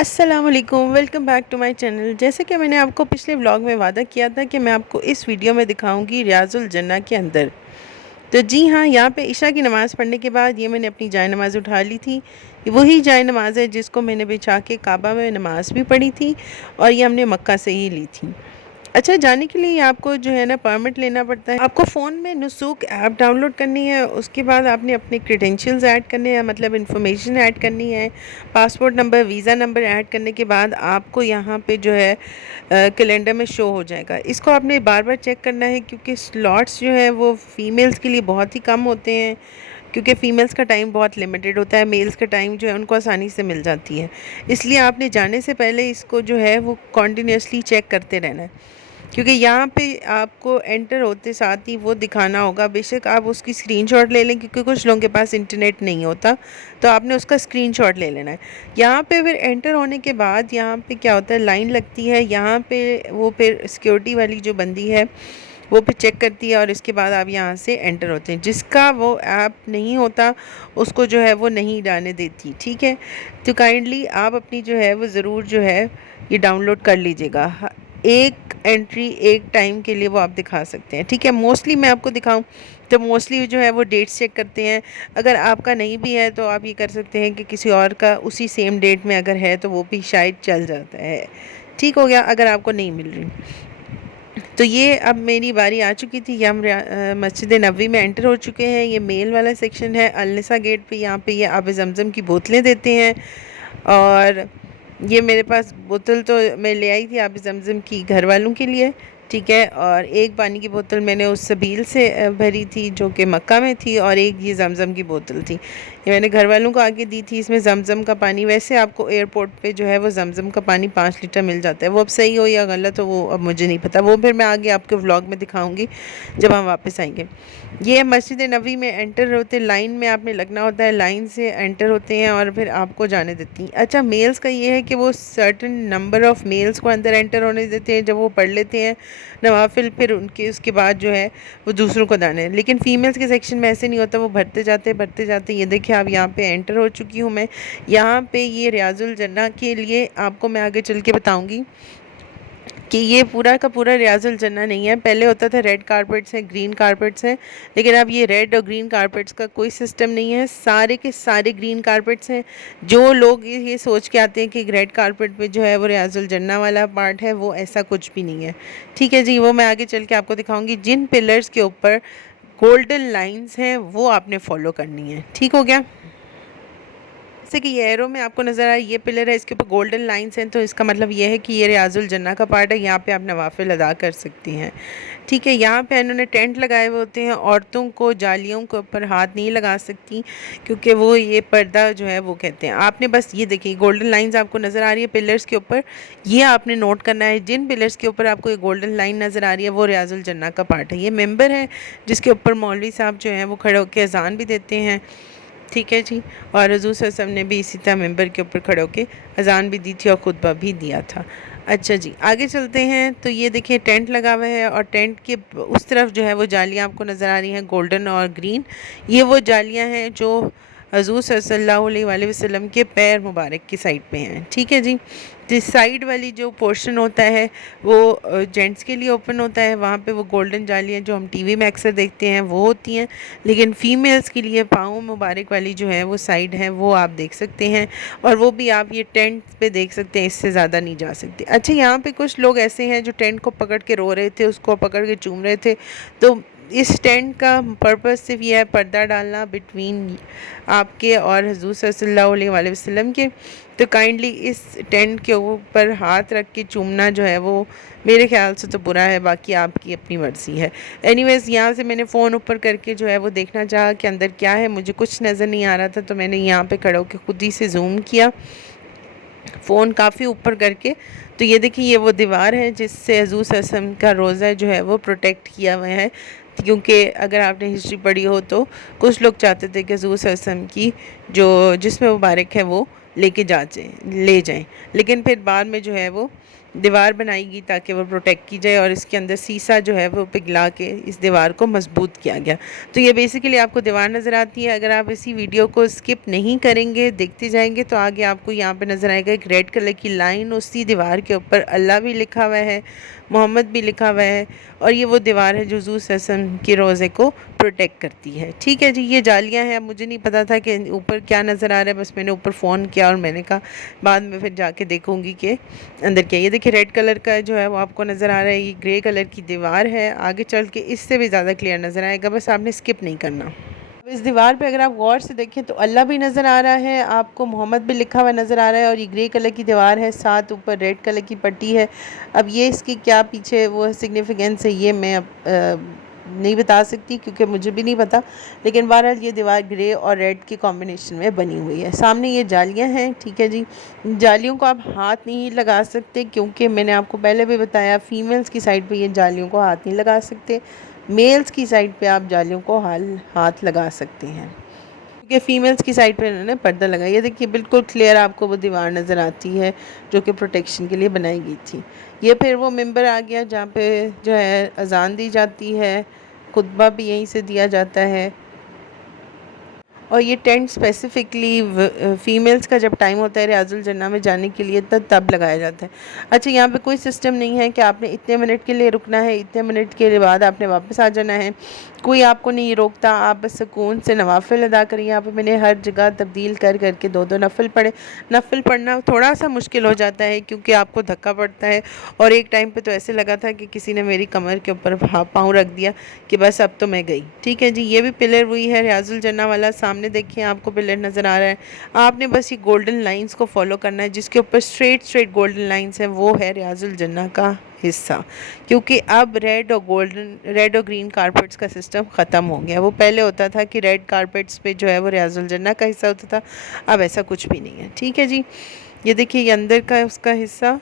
السلام علیکم، welcome back to my channel. جیسے کہ میں نے آپ کو پچھلے ولاگ میں وعدہ کیا تھا کہ میں آپ کو اس ویڈیو میں دکھاؤں گی ریاض الجنہ کے اندر۔ تو جی ہاں، یہاں پہ عشاء کی نماز پڑھنے کے بعد یہ میں نے اپنی جائے نماز اٹھا لی تھی۔ وہی جائے نماز ہے جس کو میں نے بچھا کے کعبہ میں نماز بھی پڑھی تھی، اور یہ ہم نے مکہ سے ہی لی تھی۔ اچھا، جانے کے لیے آپ کو جو ہے نا پرمٹ لینا پڑتا ہے۔ آپ کو فون میں نسوک ایپ ڈاؤن لوڈ کرنی ہے، اس کے بعد آپ نے اپنے کریڈینشیلز ایڈ کرنے ہیں، مطلب انفارمیشن ایڈ کرنی ہے، passport number, visa number add کرنے کے بعد آپ کو یہاں پہ جو ہے کیلنڈر میں شو ہو جائے گا۔ اس کو آپ نے بار بار چیک کرنا ہے، کیونکہ سلاٹس جو ہیں وہ فیمیلز کے لیے بہت ہی کم ہوتے ہیں، کیونکہ فیمیلز کا ٹائم بہت لیمیٹڈ ہوتا ہے، میلز کا ٹائم جو ہے ان کو آسانی سے مل جاتی ہے۔ اس لیے آپ نے جانے سے پہلے اس کو جو ہے وہ کنٹینیوسلی چیک کرتے رہنا ہے، کیونکہ یہاں پہ آپ کو انٹر ہوتے ساتھ ہی وہ دکھانا ہوگا۔ بے شک آپ اس کی اسکرین شاٹ لے لیں، کیونکہ کچھ لوگوں کے پاس انٹرنیٹ نہیں ہوتا، تو آپ نے اس کا اسکرین شاٹ لے لینا ہے۔ یہاں پہ پھر انٹر ہونے کے بعد یہاں پہ کیا ہوتا ہے، لائن لگتی ہے یہاں پہ، وہ پھر سیکیورٹی والی جو بندی ہے وہ پھر چیک کرتی ہے، اور اس کے بعد آپ یہاں سے انٹر ہوتے ہیں۔ جس کا وہ ایپ نہیں ہوتا اس کو جو ہے وہ نہیں جانے دیتی، ٹھیک ہے؟ تو کائنڈلی آپ اپنی جو ہے وہ ضرور جو ہے یہ ڈاؤن لوڈ کر لیجیے گا۔ ایک انٹری ایک ٹائم کے لیے وہ آپ دکھا سکتے ہیں، ٹھیک ہے؟ موسٹلی میں آپ کو دکھاؤں تو موسٹلی جو ہے وہ ڈیٹس چیک کرتے ہیں۔ اگر آپ کا نہیں بھی ہے تو آپ یہ کر سکتے ہیں کہ کسی اور کا اسی سیم ڈیٹ میں اگر ہے تو وہ بھی شاید چل جاتا ہے، ٹھیک ہو گیا؟ اگر آپ کو نہیں مل رہی تو یہ اب میری باری آ چکی تھی، ہم مسجد نبوی میں انٹر ہو چکے ہیں۔ یہ میل والا سیکشن ہے، النساء گیٹ پہ یہاں پہ یہ آب زمزم کی بوتلیں دیتے ہیں، اور یہ میرے پاس بوتل تو میں لے آئی تھی آب زمزم کی گھر والوں کے لیے، ٹھیک ہے؟ اور ایک پانی کی بوتل میں نے اس سبیل سے بھری تھی جو کہ مکہ میں تھی، اور ایک یہ زمزم کی بوتل تھی، یہ میں نے گھر والوں کو آگے دی تھی۔ اس میں زمزم کا پانی، ویسے آپ کو ایئرپورٹ پہ جو ہے وہ زمزم کا پانی 5 لیٹر مل جاتا ہے، وہ اب صحیح ہو یا غلط ہو وہ اب مجھے نہیں پتا، وہ پھر میں آگے آپ کے ولاگ میں دکھاؤں گی جب ہم واپس آئیں گے۔ یہ مسجد نبوی میں انٹر ہوتے لائن میں آپ نے لگنا ہوتا ہے، لائن سے انٹر ہوتے ہیں اور پھر آپ کو جانے دیتی ہیں۔ اچھا، میلز کا یہ ہے کہ وہ سرٹن نمبر آف میلز کو اندر انٹر ہونے دیتے ہیں، جب وہ پڑھ لیتے ہیں نوافل، پھر اس کے بعد جو ہے وہ دوسروں کو دانے۔ لیکن فیمیلز کے سیکشن میں ایسے نہیں ہوتا، وہ بھرتے جاتے۔ یہ دیکھیں اب یہاں پہ انٹر ہو چکی ہوں میں۔ یہاں پہ یہ ریاض الجنہ کے لیے آپ کو میں آگے چل کے بتاؤں گی کہ یہ پورا کا پورا ریاض الجنہ نہیں ہے۔ پہلے ہوتا تھا ریڈ کارپیٹس ہیں، گرین کارپیٹس ہیں، لیکن اب یہ ریڈ اور گرین کارپیٹس کا کوئی سسٹم نہیں ہے، سارے کے سارے گرین کارپیٹس ہیں۔ جو لوگ یہ سوچ کے آتے ہیں کہ ریڈ کارپیٹ پہ جو ہے وہ ریاض الجنہ والا پارٹ ہے، وہ ایسا کچھ بھی نہیں ہے، ٹھیک ہے جی؟ وہ میں آگے چل کے آپ کو دکھاؤں گی۔ جن پلرز کے اوپر گولڈن لائنز ہیں وہ آپ نے فالو کرنی ہے، ٹھیک ہو گیا؟ جیسے کہ یہ ایرو میں آپ کو نظر آ رہا ہے یہ پلر ہے، اس کے اوپر گولڈن لائنس ہیں، تو اس کا مطلب یہ ہے کہ یہ ریاض الجنہ کا پارٹ ہے، یہاں پہ آپ نوافل ادا کر سکتی ہیں، ٹھیک ہے۔ یہاں پہ انہوں نے ٹینٹ لگائے ہوئے ہوتے ہیں، عورتوں کو جالیوں کے اوپر ہاتھ نہیں لگا سکتی کیونکہ وہ یہ پردہ جو ہے وہ کہتے ہیں۔ آپ نے بس یہ دیکھیں گولڈن لائنز آپ کو نظر آ رہی ہے پلرز کے اوپر، یہ آپ نے نوٹ کرنا ہے، جن پلرز کے اوپر آپ کو یہ گولڈن لائن نظر آ رہی ہے وہ ریاض الجنہ کا پارٹ ہے۔ یہ ممبر ہے جس کے اوپر مولوی صاحب جو ہیں وہ کھڑے ہو کے اذان بھی دیتے ہیں، ٹھیک ہے جی، اور حضور صلی اللہ علیہ وسلم نے بھی اسی طرح ممبر کے اوپر کھڑے ہو کے اذان بھی دی تھی اور خطبہ بھی دیا تھا۔ اچھا جی، آگے چلتے ہیں تو یہ دیکھیں ٹینٹ لگا ہوا ہے اور ٹینٹ کے اس طرف جو ہے وہ جالیاں آپ کو نظر آ رہی ہیں گولڈن اور گرین، یہ وہ جالیاں ہیں جو حضور صلی اللہ علیہ وآلہ وسلم کے پیر مبارک کی سائڈ پہ ہیں، ٹھیک ہے جی۔ جس سائڈ والی جو پورشن ہوتا ہے وہ جینٹس کے لیے اوپن ہوتا ہے، وہاں پہ وہ گولڈن جالیاں جو ہم ٹی وی میں اکثر دیکھتے ہیں وہ ہوتی ہیں، لیکن فیمیلز کے لیے پاؤں مبارک والی جو ہے وہ سائڈ ہے وہ آپ دیکھ سکتے ہیں، اور وہ بھی آپ یہ ٹینٹ پہ دیکھ سکتے ہیں، اس سے زیادہ نہیں جا سکتے۔ اچھا یہاں پہ کچھ لوگ ایسے ہیں جو ٹینٹ کو پکڑ کے رو رہے تھے، اس کو پکڑ کے چوم رہے تھے، تو اس ٹینٹ کا پرپس صرف یہ ہے پردہ ڈالنا بٹوین آپ کے اور حضور صلی اللہ علیہ وآلہ وسلم کے، تو کائنڈلی اس ٹینٹ کے اوپر ہاتھ رکھ کے چومنا جو ہے وہ میرے خیال سے تو برا ہے، باقی آپ کی اپنی مرضی ہے۔ اینی ویز یہاں سے میں نے فون اوپر کر کے جو ہے وہ دیکھنا چاہا کہ اندر کیا ہے، مجھے کچھ نظر نہیں آ رہا تھا، تو میں نے یہاں پہ کھڑے ہو کے خود ہی سے زوم کیا فون کافی اوپر کر کے، تو یہ دیکھیں یہ وہ دیوار ہے جس سے حضور صلی اللہ علیہ وسلم کا روزہ جو ہے وہ پروٹیکٹ کیا ہوا ہے، کیونکہ اگر آپ نے ہسٹری پڑھی ہو تو کچھ لوگ چاہتے تھے کہ حضور صلی اللہ علیہ وسلم کی جو جسم مبارک ہے وہ لے جائیں، لیکن پھر بعد میں جو ہے وہ دیوار بنائی گئی تاکہ وہ پروٹیکٹ کی جائے، اور اس کے اندر سیسا جو ہے وہ پگھلا کے اس دیوار کو مضبوط کیا گیا۔ تو یہ بیسیکلی آپ کو دیوار نظر آتی ہے، اگر آپ اسی ویڈیو کو اسکپ نہیں کریں گے دیکھتے جائیں گے تو آگے آپ کو یہاں پہ نظر آئے گا ایک ریڈ کلر کی لائن، اسی دیوار کے اوپر اللہ بھی لکھا ہوا ہے، محمد بھی لکھا ہوا ہے، اور یہ وہ دیوار ہے جو حضور صلی اللہ علیہ وسلم کے روزے کو پروٹیکٹ کرتی ہے، ٹھیک ہے جی۔ یہ جالیاں ہیں، اب مجھے نہیں پتا تھا کہ اوپر کیا نظر آ رہا ہے، بس میں نے اوپر فون کیا اور میں نے کہا بعد میں پھر جا کے دیکھوں گی کہ اندر کیا۔ یہ دیکھیں ریڈ کلر کا جو ہے وہ آپ کو نظر آ رہا ہے، یہ گرے کلر کی دیوار ہے، آگے چل کے اس سے بھی زیادہ کلیئر نظر آئے گا، بس آپ نے اسکپ نہیں کرنا۔ اس دیوار پہ اگر آپ غور سے دیکھیں تو اللہ بھی نظر آ رہا ہے، آپ کو محمد بھی لکھا ہوا نظر آ رہا ہے، اور یہ گرے کلر کی دیوار ہے، ساتھ اوپر ریڈ کلر کی پٹی ہے۔ اب یہ اس کی کیا پیچھے وہ سگنیفیکنس ہے یہ میں نہیں بتا سکتی کیونکہ مجھے بھی نہیں پتا، لیکن بہرحال یہ دیوار گرے اور ریڈ کی کمبینیشن میں بنی ہوئی ہے۔ سامنے یہ جالیاں ہیں، ٹھیک ہے جی، جالیوں کو آپ ہاتھ نہیں لگا سکتے کیونکہ میں نے آپ کو پہلے بھی بتایا فیمیلز کی سائڈ پہ یہ جالیوں کو ہاتھ نہیں لگا سکتے، میلز کی سائڈ پہ آپ جالیوں کو ہاتھ لگا سکتے ہیں کیونکہ فیمیلز کی سائڈ پہ انہوں نے پردہ لگایا۔ یہ دیکھیے بالکل کلیئر آپ کو وہ دیوار نظر آتی ہے جو کہ پروٹیکشن کے لیے بنائی گئی تھی۔ یہ پھر وہ ممبر آ گیا جہاں پہ جو ہے اذان دی جاتی ہے، خطبہ بھی یہیں سے دیا جاتا ہے، اور یہ ٹینٹ اسپیسیفکلی فیمیلز کا جب ٹائم ہوتا ہے ریاض الجنہ میں جانے کے لیے تب لگایا جاتا ہے۔ اچھا یہاں پہ کوئی سسٹم نہیں ہے کہ آپ نے اتنے منٹ کے لیے رکنا ہے، اتنے منٹ کے بعد آپ نے واپس آ جانا ہے، کوئی آپ کو نہیں روکتا، آپ بس سکون سے نوافل ادا کریں۔ یہاں پہ میں نے ہر جگہ تبدیل کر کے دو نفل پڑھے۔ نفل پڑھنا تھوڑا سا مشکل ہو جاتا ہے کیونکہ آپ کو دھکا پڑتا ہے، اور ایک ٹائم پہ تو ایسے لگا تھا کہ کسی نے میری کمر کے اوپر پاؤں رکھ دیا کہ بس اب تو میں گئی، ٹھیک ہے جی۔ یہ بھی پلر وہی ہے ریاض الجنہ والا، سامنے دیکھیں آپ کو پلر نظر آ رہا ہے، آپ نے بس یہ گولڈن لائنز کو فالو کرنا ہے، جس کے اوپر اسٹریٹ گولڈن لائنز ہیں وہ ہے ریاض الجنہ کا حصہ، کیونکہ اب ریڈ اور گرین کارپیٹس کا سسٹم ختم ہو گیا۔ وہ پہلے ہوتا تھا کہ ریڈ کارپیٹس پہ جو ہے وہ ریاض الجنہ کا حصہ ہوتا تھا، اب ایسا کچھ بھی نہیں ہے، ٹھیک ہے جی۔ یہ دیکھیے یہ اندر کا اس کا حصہ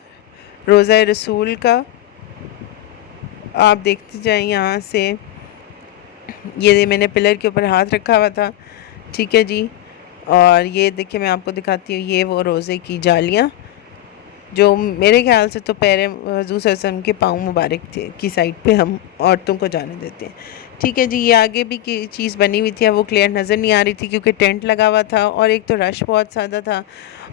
روضہ رسول کا، آپ دیکھتے جائیں یہاں سے، یہ میں نے پلر کے اوپر ہاتھ رکھا ہوا تھا، ٹھیک ہے جی، اور یہ دیکھیں میں آپ کو دکھاتی ہوں، یہ وہ روزے کی جالیاں جو میرے خیال سے تو پیر حضور صلی اللہ علیہ وسلم کے پاؤں مبارک تھے کی سائڈ پہ ہم عورتوں کو جانے دیتے ہیں، ٹھیک ہے جی۔ یہ آگے بھی کی چیز بنی ہوئی تھی، وہ کلیئر نظر نہیں آ رہی تھی کیونکہ ٹینٹ لگا ہوا تھا، اور ایک تو رش بہت زیادہ تھا،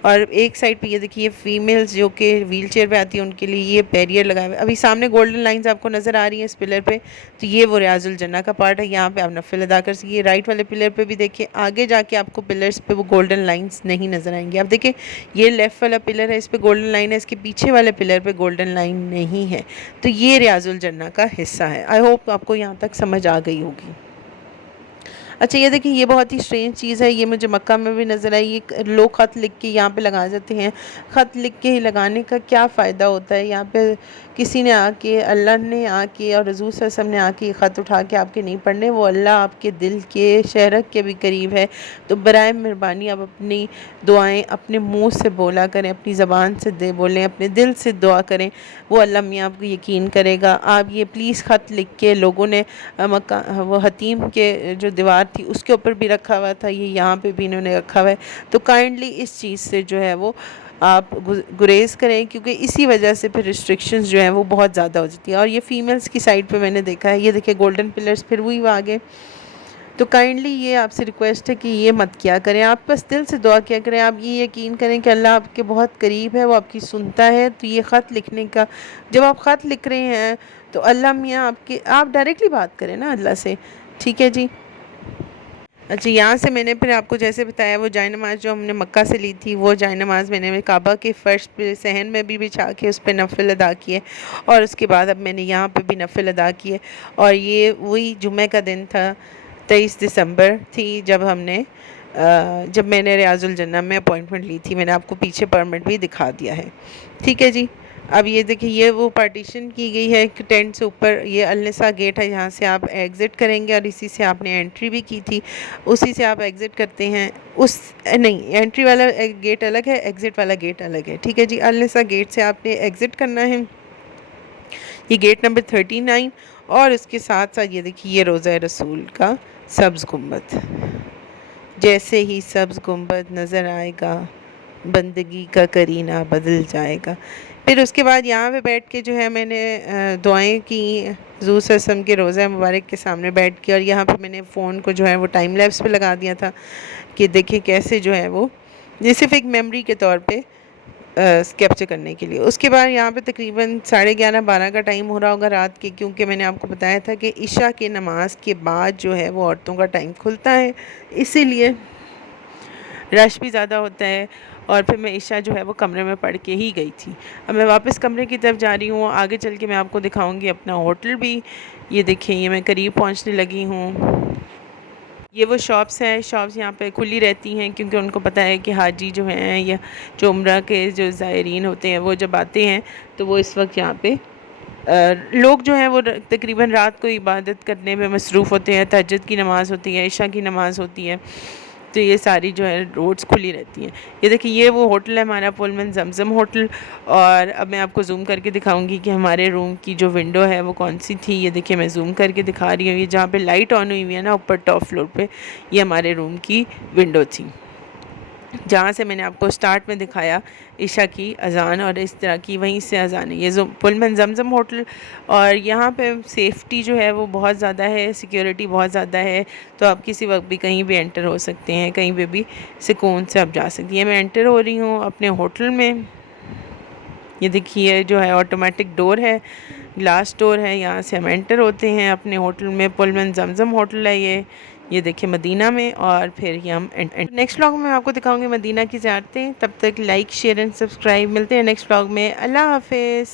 اور ایک سائڈ پہ یہ دیکھیے فیمیلز جو کہ ویل چیئر پہ آتی ہیں ان کے لیے یہ بیریئر لگا ہوا ہے۔ ابھی سامنے گولڈن لائنز آپ کو نظر آ رہی ہیں اس پلر پہ، تو یہ وہ ریاض الجنہ کا پارٹ ہے، یہاں پہ آپ نفل ادا کر سکیے۔ رائٹ والے پلر پہ بھی دیکھیں، آگے جا کے آپ کو پلرز پہ وہ گولڈن لائنز نہیں نظر آئیں گے۔ آپ دیکھیں یہ لیفٹ والا پلر ہے، اس پہ گولڈن لائن ہے، اس کے پیچھے والے پلر پہ گولڈن لائن نہیں ہے، تو یہ ریاض الجنہ کا حصہ ہے۔ آئی ہوپ آپ کو یہاں تک سمجھ آ گئی ہوگی۔ اچھا یہ دیکھیں، یہ بہت ہی اسٹرینج چیز ہے، یہ مجھے مکہ میں بھی نظر آئی۔ یہ لوگ خط لکھ کے یہاں پہ لگا جاتے ہیں۔ خط لکھ کے لگانے کا کیا فائدہ ہوتا ہے؟ یہاں پہ کسی نے آ کے، اللہ نے آ کے اور رسول صلی اللہ علیہ وسلم نے آ کے یہ خط اٹھا کے آپ کے نہیں پڑھنے، وہ اللہ آپ کے دل کے شہرک کے بھی قریب ہے۔ تو برائے مہربانی آپ اپنی دعائیں اپنے منہ سے بولا کریں، اپنی زبان سے بولیں، اپنے دل سے دعا کریں، وہ اللہ میاں آپ کو یقین کرے گا۔ آپ یہ پلیز خط لکھ کے، لوگوں نے مکہ وہ حتیم کے جو دیوار تھی اس کے اوپر بھی رکھا ہوا تھا، یہ یہاں پہ بھی انہوں نے رکھا ہوا ہے، تو کائنڈلی اس چیز سے جو ہے وہ آپ گریز کریں، کیونکہ اسی وجہ سے پھر ریسٹرکشنز جو ہیں وہ بہت زیادہ ہو جاتی ہیں۔ اور یہ فیمیلز کی سائڈ پہ میں نے دیکھا ہے، یہ دیکھیں گولڈن پلرز پھر وہی آگے، تو کائنڈلی یہ آپ سے ریکویسٹ ہے کہ یہ مت کیا کریں، آپ بس دل سے دعا کیا کریں، آپ یہ یقین کریں کہ اللہ آپ کے بہت قریب ہے، وہ آپ کی سنتا ہے۔ تو یہ خط لکھنے کا، جب آپ خط لکھ رہے ہیں تو اللہ میاں آپ ڈائریکٹلی بات کریں نا اللہ سے، ٹھیک ہے جی۔ اچھا یہاں سے میں نے پھر آپ کو جیسے بتایا، وہ جائے نماز جو ہم نے مکہ سے لی تھی، وہ جائے نماز میں نے کعبہ کے فرش پہ صحن میں بھی بچھا کے اس پہ نفل ادا کیے، اور اس کے بعد اب میں نے یہاں پہ بھی نفل ادا کیے۔ اور یہ وہی جمعہ کا دن تھا، 23 دسمبر تھی، جب میں نے ریاض الجنہ میں اپوائنٹمنٹ لی تھی۔ میں نے آپ کو پیچھے پرمٹ بھی دکھا دیا ہے، ٹھیک ہے جی۔ اب یہ دیکھیں، یہ وہ پارٹیشن کی گئی ہے ٹینٹ سے اوپر، یہ النساء گیٹ ہے، یہاں سے آپ ایگزٹ کریں گے، اور اسی سے آپ نے انٹری بھی کی تھی، اسی سے آپ ایگزٹ کرتے ہیں۔ نہیں، انٹری والا گیٹ الگ ہے، ایگزٹ والا گیٹ الگ ہے، ٹھیک ہے جی۔ النساء گیٹ سے آپ نے ایگزٹ کرنا ہے، یہ گیٹ نمبر 39، اور اس کے ساتھ ساتھ یہ دیکھیے، یہ روضہ رسول کا سبز گنبد، جیسے ہی سبز گنبد نظر آئے گا بندگی کا کرینہ بدل جائے گا۔ پھر اس کے بعد یہاں پہ بیٹھ کے جو ہے میں نے دعائیں کی، حضور صلی اللہ علیہ وسلم کے روضہ مبارک کے سامنے بیٹھ کے، اور یہاں پہ میں نے فون کو جو ہے وہ ٹائم لیپس پہ لگا دیا تھا کہ دیکھیں کیسے جو ہے وہ، یہ صرف ایک میموری کے طور پہ کیپچر کرنے کے لیے۔ اس کے بعد یہاں پہ تقریباً 11:30-12 کا ٹائم ہو رہا ہوگا رات کے، کیونکہ میں نے آپ کو بتایا تھا کہ عشاء کی نماز کے بعد جو ہے وہ عورتوں کا ٹائم کھلتا ہے، اسی لیے رش بھی زیادہ ہوتا ہے۔ اور پھر میں عشاء جو ہے وہ کمرے میں پڑھ کے ہی گئی تھی۔ اب میں واپس کمرے کی طرف جا رہی ہوں، آگے چل کے میں آپ کو دکھاؤں گی اپنا ہوٹل بھی۔ یہ دیکھیں، یہ میں قریب پہنچنے لگی ہوں۔ یہ وہ شاپس ہیں، شاپس یہاں پہ کھلی رہتی ہیں، کیونکہ ان کو پتہ ہے کہ حاجی جو ہیں یا جو عمرہ کے جو زائرین ہوتے ہیں، وہ جب آتے ہیں تو وہ اس وقت یہاں پہ لوگ جو ہیں وہ تقریباً رات کو عبادت کرنے میں مصروف ہوتے ہیں، تہجد کی نماز ہوتی ہے، عشاء کی نماز ہوتی ہے، تو یہ ساری جو ہے روڈز کھلی رہتی ہیں۔ یہ دیکھیں، یہ وہ ہوٹل ہے ہمارا، پولمن زمزم ہوٹل۔ اور اب میں آپ کو زوم کر کے دکھاؤں گی کہ ہمارے روم کی جو ونڈو ہے وہ کون سی تھی۔ یہ دیکھیں، میں زوم کر کے دکھا رہی ہوں، یہ جہاں پہ لائٹ آن ہوئی ہوئی ہے نا اوپر ٹاپ فلور پہ، یہ ہمارے روم کی ونڈو تھی، جہاں سے میں نے آپ کو سٹارٹ میں دکھایا عشاء کی اذان، اور اس طرح کی وہیں سے اذان ہے۔ یہ پولمن زمزم ہوٹل، اور یہاں پہ سیفٹی جو ہے وہ بہت زیادہ ہے، سیکیورٹی بہت زیادہ ہے، تو آپ کسی وقت بھی کہیں بھی انٹر ہو سکتے ہیں، کہیں پہ بھی سکون سے آپ جا سکتی ہیں۔ میں انٹر ہو رہی ہوں اپنے ہوٹل میں، یہ دیکھیے جو ہے آٹومیٹک ڈور ہے، گلاس ڈور ہے، یہاں سے ہم انٹر ہوتے ہیں اپنے ہوٹل میں۔ پولمن زمزم ہوٹل ہے یہ دیکھیں مدینہ میں، اور پھر یہ ہم نیکسٹ ولاگ میں آپ کو دکھاؤں گی مدینہ کی زیارتیں۔ تب تک لائک، شیئر اینڈ سبسکرائب، ملتے ہیں نیکسٹ ولاگ میں، اللہ حافظ۔